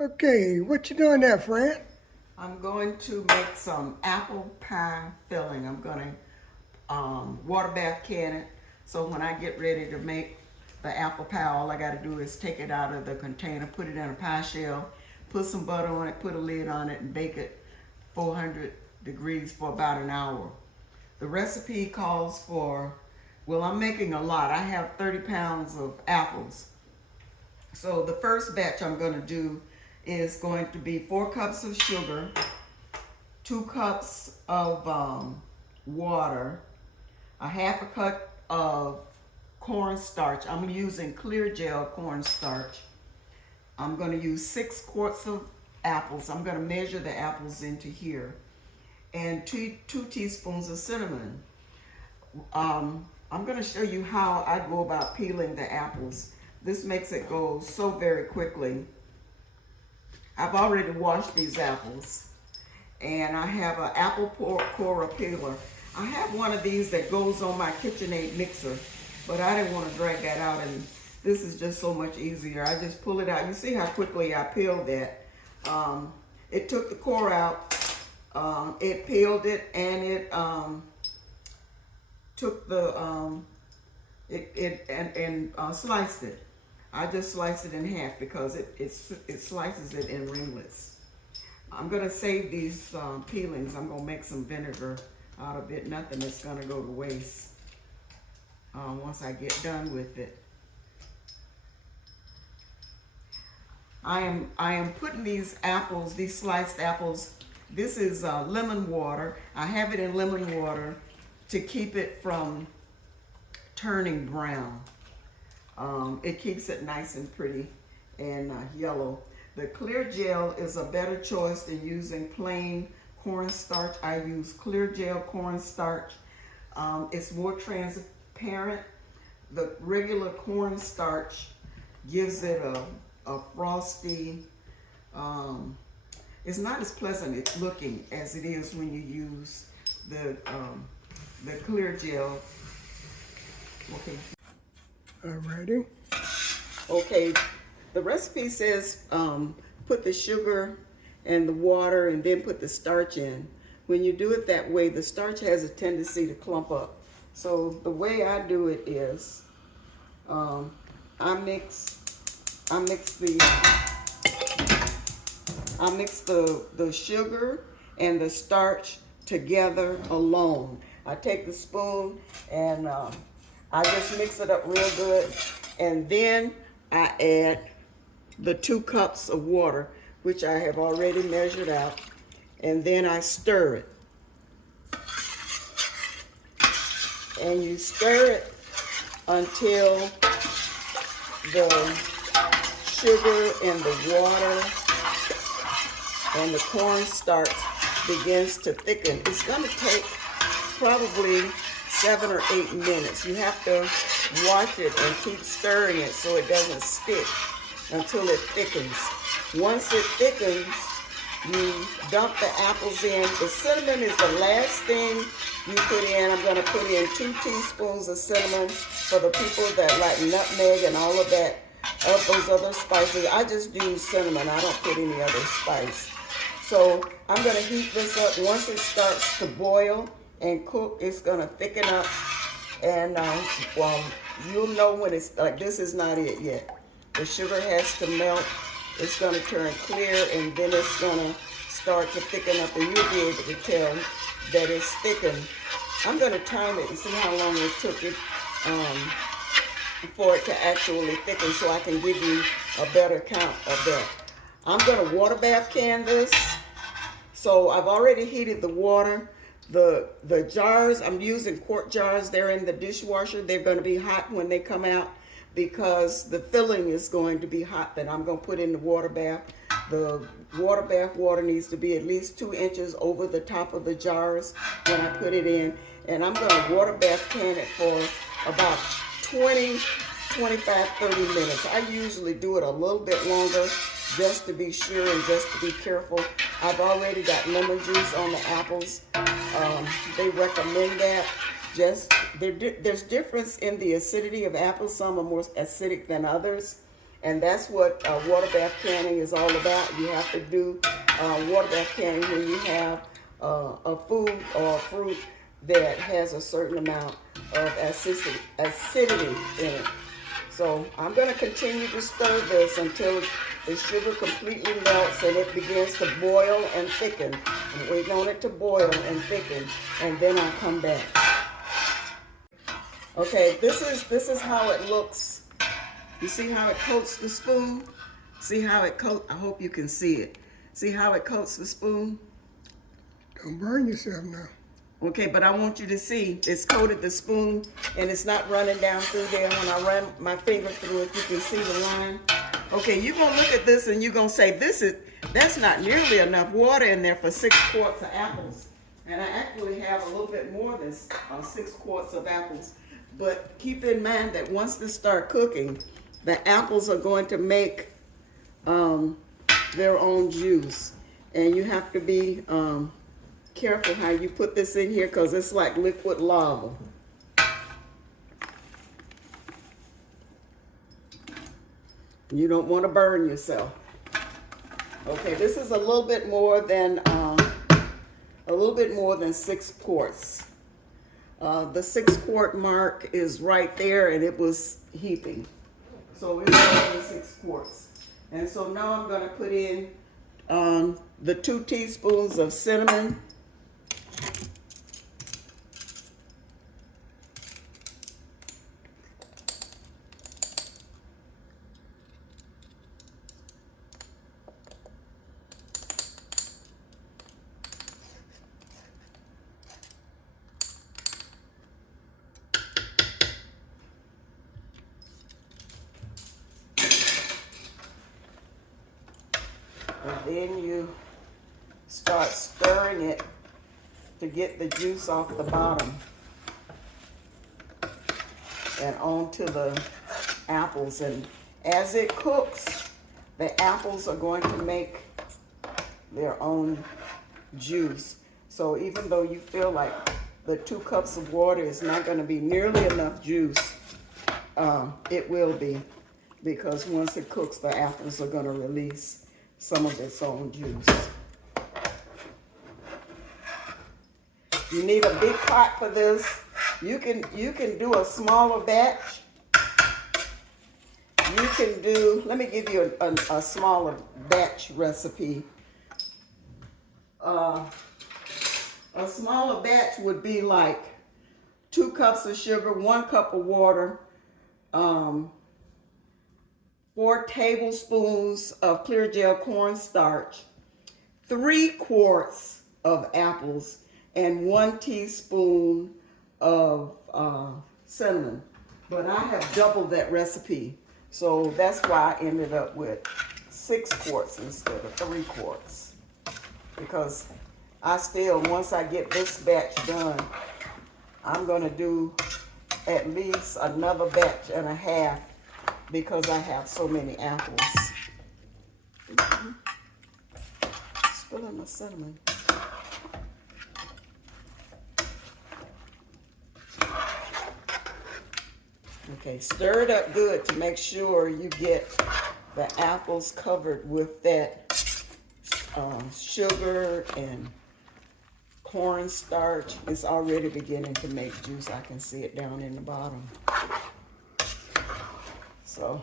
Okay, what you doing there, friend? I'm going to make some apple pie filling. I'm going to water bath can it. So when I get ready to make the apple pie, all I got to do is take it out of the container, put it in a pie shell, put some butter on it, put a lid on it, and bake it 400 degrees for about an hour. The recipe calls for, well, I'm making a lot. I have 30 pounds of apples. So the first batch I'm going to do is going to be 4 cups of sugar, 2 cups of water, a half a cup of cornstarch. I'm using clear gel cornstarch. I'm going to use 6 quarts of apples. I'm going to measure the apples into here. And two teaspoons of cinnamon. I'm going to show you how I go about peeling the apples. This makes it go so very quickly. I've already washed these apples, and I have an apple corer peeler. I have one of these that goes on my KitchenAid mixer, but I didn't want to drag that out, and this is just so much easier. I just pull it out. You see how quickly I peeled that. It took the core out, it peeled it, and it took the sliced it. I just sliced it in half because it slices it in ringlets. I'm gonna save these peelings. I'm gonna make some vinegar out of it. Nothing that's gonna go to waste once I get done with it. I am putting these apples, these sliced apples. This is lemon water. I have it in lemon water to keep it from turning brown. It keeps it nice and pretty and yellow. The clear gel is a better choice than using plain cornstarch. I use clear gel cornstarch. It's more transparent. The regular cornstarch gives it a frosty, it's not as pleasant looking as it is when you use the clear gel. Okay. Alrighty. Okay, the recipe says put the sugar and the water and then put the starch in. When you do it that way, the starch has a tendency to clump up. So the way I do it is I mix the sugar and the starch together alone. I take the spoon and I just mix it up real good, and then I add the 2 cups of water, which I have already measured out, and then I stir it. And you stir it until the sugar and the water and the cornstarch begins to thicken. It's going to take probably 7 or 8 minutes. You have to watch it and keep stirring it so it doesn't stick until it thickens. Once it thickens, you dump the apples in. The cinnamon is the last thing you put in. I'm going to put in 2 teaspoons of cinnamon for the people that like nutmeg and all of that, of those other spices. I just do cinnamon. I don't put any other spice. So I'm going to heat this up. Once it starts to boil and cook, it's going to thicken up, and you'll know when it's like, this is not it yet. The sugar has to melt. It's going to turn clear, and then it's going to start to thicken up, and you'll be able to tell that it's thickened. I'm going to time it and see how long it took it for it to actually thicken, so I can give you a better count of that. I'm going to water bath can this. So I've already heated the water. The jars, I'm using quart jars. They're in the dishwasher. They're going to be hot when they come out because the filling is going to be hot that I'm going to put in the water bath. The water bath water needs to be at least 2 inches over the top of the jars when I put it in. And I'm going to water bath can it for about 20, 25, 30 minutes. I usually do it a little bit longer just to be sure and just to be careful. I've already got lemon juice on the apples. They recommend that. There's difference in the acidity of apples. Some are more acidic than others. And that's what water bath canning is all about. You have to do water bath canning when you have a food or a fruit that has a certain amount of acidity in it. So I'm going to continue to stir this until the sugar completely melts and it begins to boil and thicken. I'm waiting on it to boil and thicken, and then I'll come back. Okay, this is how it looks. You see how it coats the spoon? See how it coats? I hope you can see it. See how it coats the spoon? Don't burn yourself now. Okay, but I want you to see it's coated the spoon and it's not running down through there. When I run my finger through it, you can see the line. Okay, you're gonna look at this and you're gonna say, that's not nearly enough water in there for 6 quarts of apples. And I actually have a little bit more than 6 quarts of apples. But keep in mind that once this starts cooking, the apples are going to make their own juice. And you have to be careful how you put this in here because it's like liquid lava. You don't want to burn yourself. Okay, this is a little bit more than 6 quarts. The 6 quart mark is right there, and it was heaping. So it's over 6 quarts. And so now I'm going to put in the 2 teaspoons of cinnamon. And then you start stirring it to get the juice off the bottom and onto the apples. And as it cooks, the apples are going to make their own juice. So even though you feel like the 2 cups of water is not going to be nearly enough juice, it will be, because once it cooks, the apples are going to release some of its own juice. You need a big pot for this. You can do a smaller batch. You can do, let me give you a smaller batch recipe. A smaller batch would be like 2 cups of sugar, 1 cup of water, 4 tablespoons of clear gel cornstarch, 3 quarts of apples, and 1 teaspoon of cinnamon. But I have doubled that recipe, so that's why I ended up with 6 quarts instead of 3 quarts. Because once I get this batch done, I'm going to do at least another batch and a half because I have so many apples. Spilling my cinnamon. Okay, stir it up good to make sure you get the apples covered with that sugar and cornstarch. It's already beginning to make juice. I can see it down in the bottom. So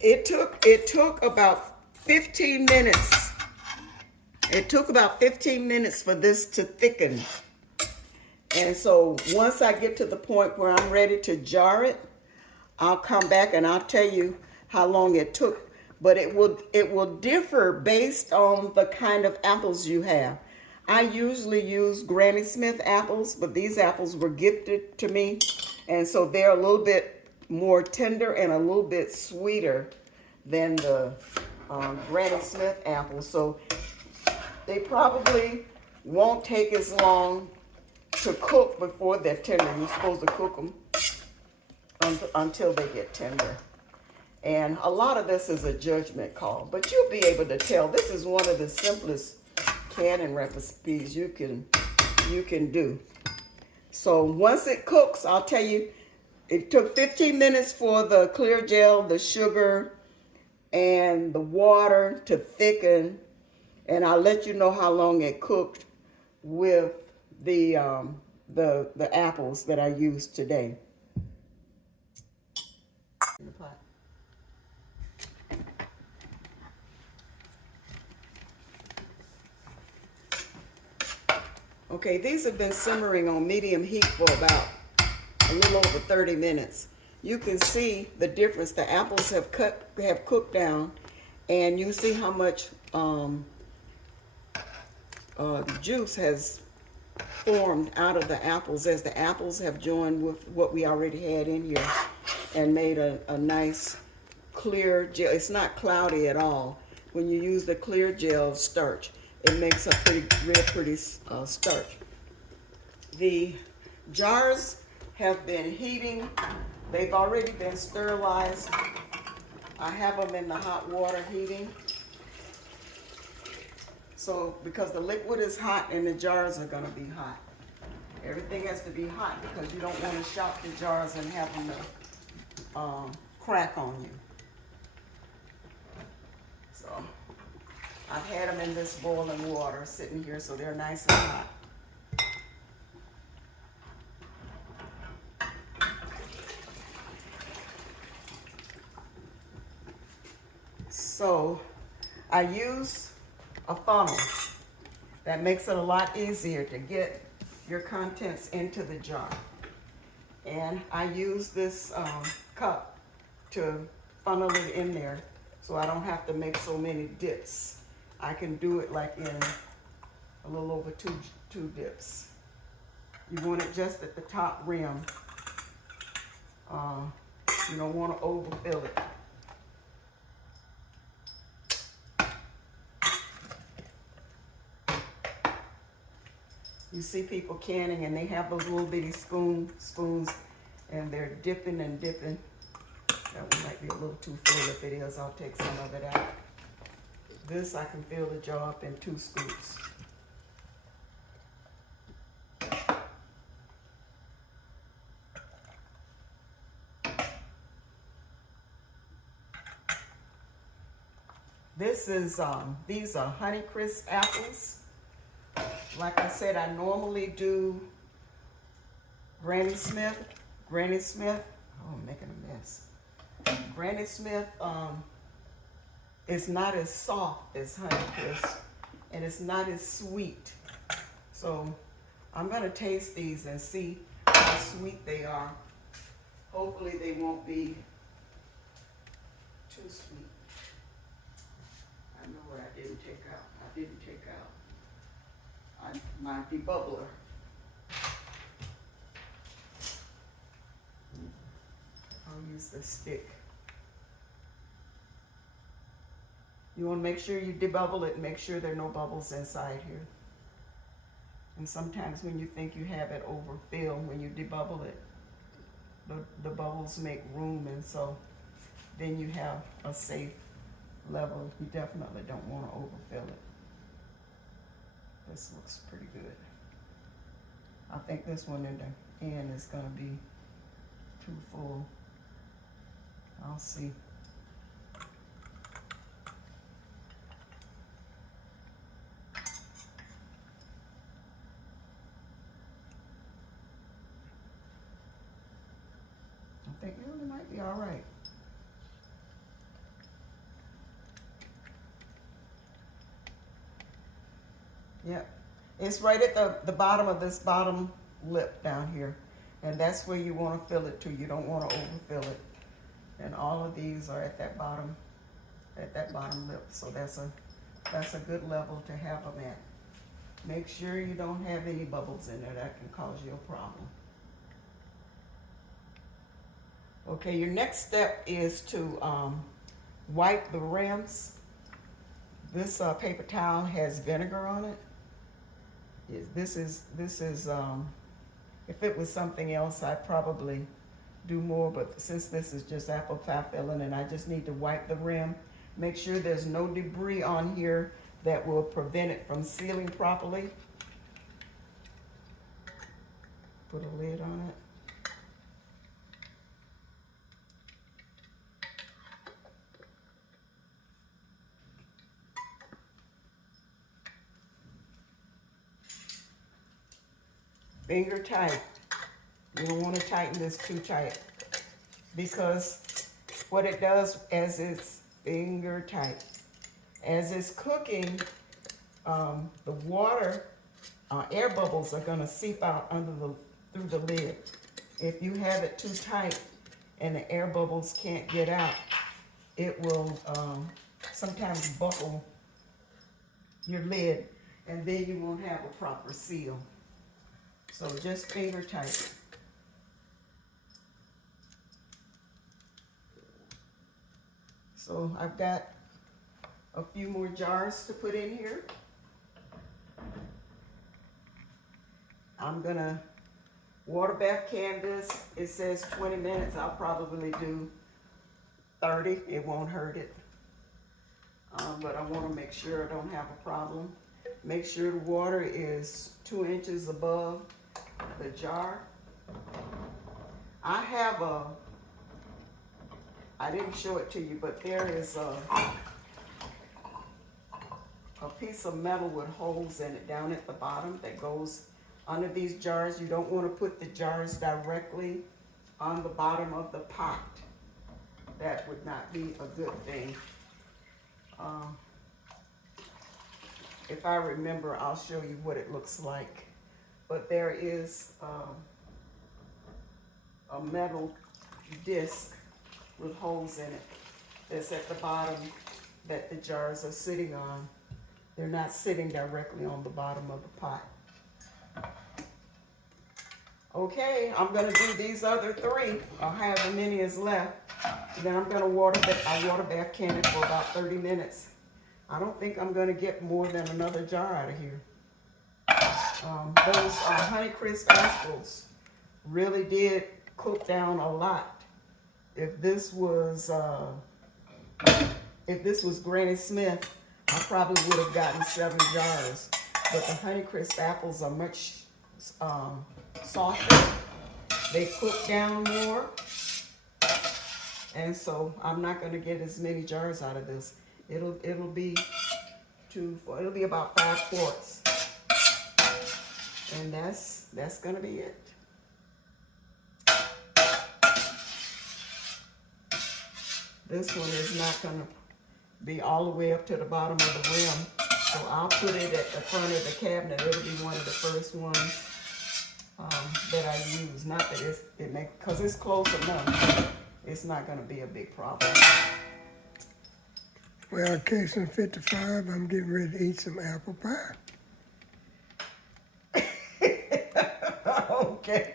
it took about 15 minutes. It took about 15 minutes for this to thicken. And so once I get to the point where I'm ready to jar it, I'll come back and I'll tell you how long it took. But it will differ based on the kind of apples you have. I usually use Granny Smith apples, but these apples were gifted to me. And so they're a little bit more tender and a little bit sweeter than the Granny Smith apples. So they probably won't take as long to cook before they're tender. You're supposed to cook them until they get tender. And a lot of this is a judgment call, but you'll be able to tell. This is one of the simplest canning recipes you can do. So once it cooks, I'll tell you, it took 15 minutes for the clear gel, the sugar, and the water to thicken, and I'll let you know how long it cooked with the apples that I used today. In the pot. Okay, these have been simmering on medium heat for about a little over 30 minutes. You can see the difference. The apples have cooked down, and you see how much juice has formed out of the apples as the apples have joined with what we already had in here and made a nice clear gel. It's not cloudy at all. When you use the clear gel starch, it makes a real pretty starch. The jars have been heating. They've already been sterilized. I have them in the hot water heating. So because the liquid is hot and the jars are going to be hot. Everything has to be hot because you don't want to shock the jars and have them crack on you. So I've had them in this boiling water sitting here so they're nice and hot. So I use a funnel. That makes it a lot easier to get your contents into the jar. And I use this cup to funnel it in there so I don't have to make so many dips. I can do it like in a little over two dips. You want it just at the top rim. You don't want to overfill it. You see people canning and they have those little bitty spoons and they're dipping and dipping. That one might be a little too full. If it is, I'll take some of it out. This, I can fill the jar up in 2 scoops. This is, these are Honeycrisp apples. Like I said, I normally do Granny Smith. Oh, I'm making a mess. Granny Smith is not as soft as Honeycrisp, and it's not as sweet. So I'm gonna taste these and see how sweet they are. Hopefully they won't be too sweet. I know what I didn't take out. I didn't take out my debubbler. I'll use the stick. You want to make sure you debubble it and make sure there are no bubbles inside here. And sometimes when you think you have it overfilled, when you debubble it, the bubbles make room, and so then you have a safe level. You definitely don't want to overfill it. This looks pretty good. I think this one in the end is going to be too full. I'll see. I think it really might be all right. Yep, it's right at the bottom of this bottom lip down here. And that's where you want to fill it to. You don't want to overfill it. And all of these are at that bottom lip. So that's a good level to have them at. Make sure you don't have any bubbles in there. That can cause you a problem. Okay, your next step is to wipe the rims. This paper towel has vinegar on it. This is if it was something else, I'd probably do more, but since this is just apple pie filling and I just need to wipe the rim, make sure there's no debris on here that will prevent it from sealing properly. Put a lid on it. finger tight. You don't want to tighten this too tight, because what it does as it's finger tight, as it's cooking, the water, air bubbles are going to seep out through the lid. If you have it too tight and the air bubbles can't get out, it will sometimes buckle your lid, and then you won't have a proper seal. So just finger tight. So I've got a few more jars to put in here. I'm gonna water bath can this. It says 20 minutes. I'll probably do 30. It won't hurt it. But I want to make sure I don't have a problem. Make sure the water is 2 inches above the jar. I didn't show it to you, but there is a piece of metal with holes in it down at the bottom that goes under these jars. You don't want to put the jars directly on the bottom of the pot. That would not be a good thing. If I remember, I'll show you what it looks like. But there is a metal disc with holes in it that's at the bottom that the jars are sitting on. They're not sitting directly on the bottom of the pot. Okay, I'm gonna do these other 3, or however many is left. And then I'm gonna water bath can it for about 30 minutes. I don't think I'm gonna get more than another jar out of here. Those Honeycrisp apples really did cook down a lot. If this was Granny Smith, I probably would have gotten 7 jars. But the Honeycrisp apples are much softer. They cook down more. And so I'm not going to get as many jars out of this. It'll be about 5 quarts. And that's going to be it. This one is not going to be all the way up to the bottom of the rim. So I'll put it at the front of the cabinet. It'll be one of the first ones that I use. Not that because it's close enough. It's not going to be a big problem. Well, case in 55, I'm getting ready to eat some apple pie. Okay.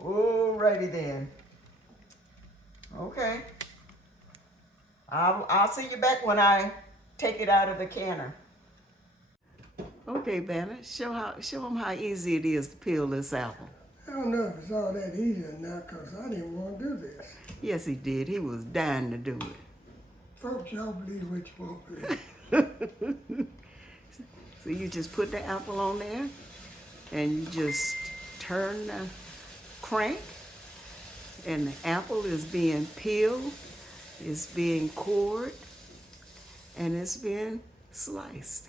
Alrighty then. Okay. I'll see you back when I take it out of the canner. Okay, Banner, show them how easy it is to peel this apple. I don't know if it's all that easy or not, because I didn't want to do this. Yes, he did. He was dying to do it. Folks, y'all believe what you won't believe. So you just put the apple on there, and you just turn the crank, and the apple is being peeled, it's being cored, and it's being sliced.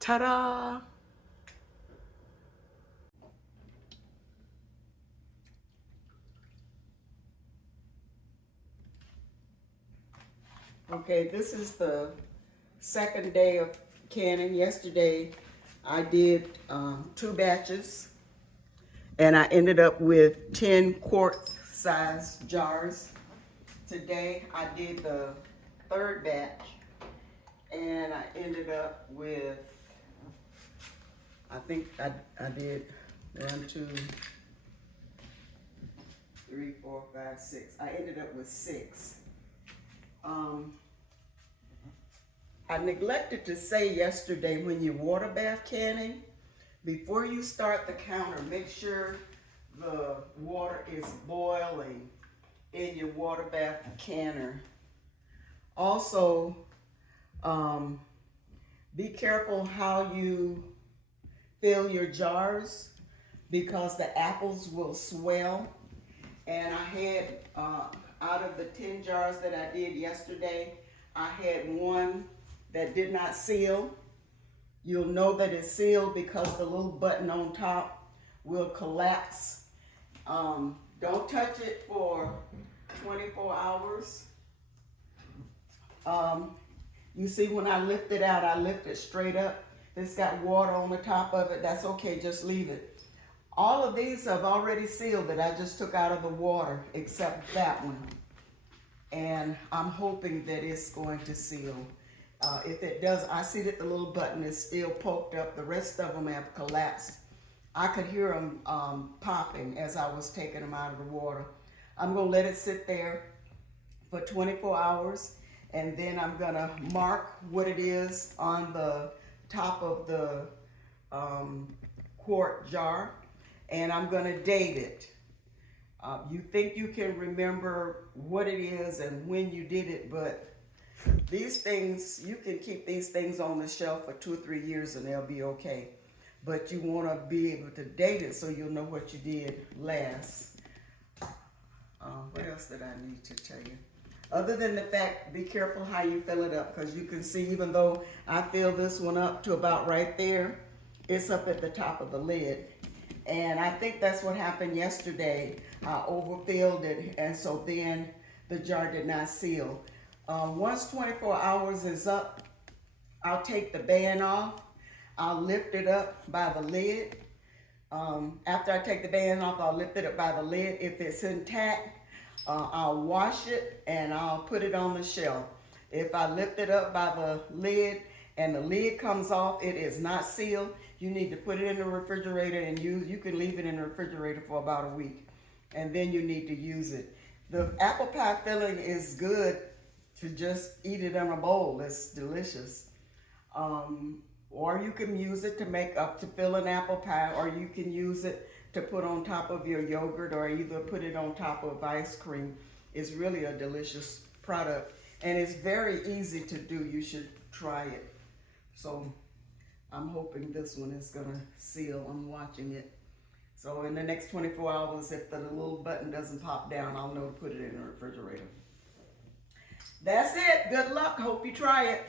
Ta-da! Okay, this is the second day of canning. Yesterday, I did 2 batches, and I ended up with 10 quart-size jars. Today, I did the 3rd batch, and I ended up with, I think I did 1, 2, 3, 4, 5, 6. I ended up with 6. I neglected to say yesterday, when you water bath canning, before you start the counter, make sure the water is boiling in your water bath canner. Also, be careful how you fill your jars, because the apples will swell. And I had, out of the 10 jars that I did yesterday, I had 1 that did not seal. You'll know that it's sealed because the little button on top will collapse. Don't touch it for 24 hours. You see when I lift it out, I lift it straight up. It's got water on the top of it. That's okay, just leave it. All of these have already sealed that I just took out of the water, except that one. And I'm hoping that it's going to seal. If it does, I see that the little button is still poked up. The rest of them have collapsed. I could hear them popping as I was taking them out of the water. I'm gonna let it sit there for 24 hours, and then I'm gonna mark what it is on the top of the quart jar, and I'm gonna date it. You think you can remember what it is and when you did it, but these things, you can keep these things on the shelf for 2 or 3 years and they'll be okay. But you want to be able to date it so you'll know what you did last. What else did I need to tell you? Other than the fact, be careful how you fill it up, because you can see, even though I fill this one up to about right there, it's up at the top of the lid. And I think that's what happened yesterday. I overfilled it, and so then the jar did not seal. Once 24 hours is up, I'll take the band off. I'll lift it up by the lid. After I take the band off, I'll lift it up by the lid. If it's intact, I'll wash it and I'll put it on the shelf. If I lift it up by the lid and the lid comes off, it is not sealed. You need to put it in the refrigerator and you can leave it in the refrigerator for about a week, and then you need to use it. The apple pie filling is good to just eat it in a bowl. It's delicious. Or you can use it to make up to fill an apple pie, or you can use it to put on top of your yogurt, or either put it on top of ice cream. It's really a delicious product, and it's very easy to do. You should try it. So I'm hoping this one is gonna seal. I'm watching it. So in the next 24 hours, if the little button doesn't pop down, I'll know to put it in the refrigerator. That's it. Good luck. Hope you try it.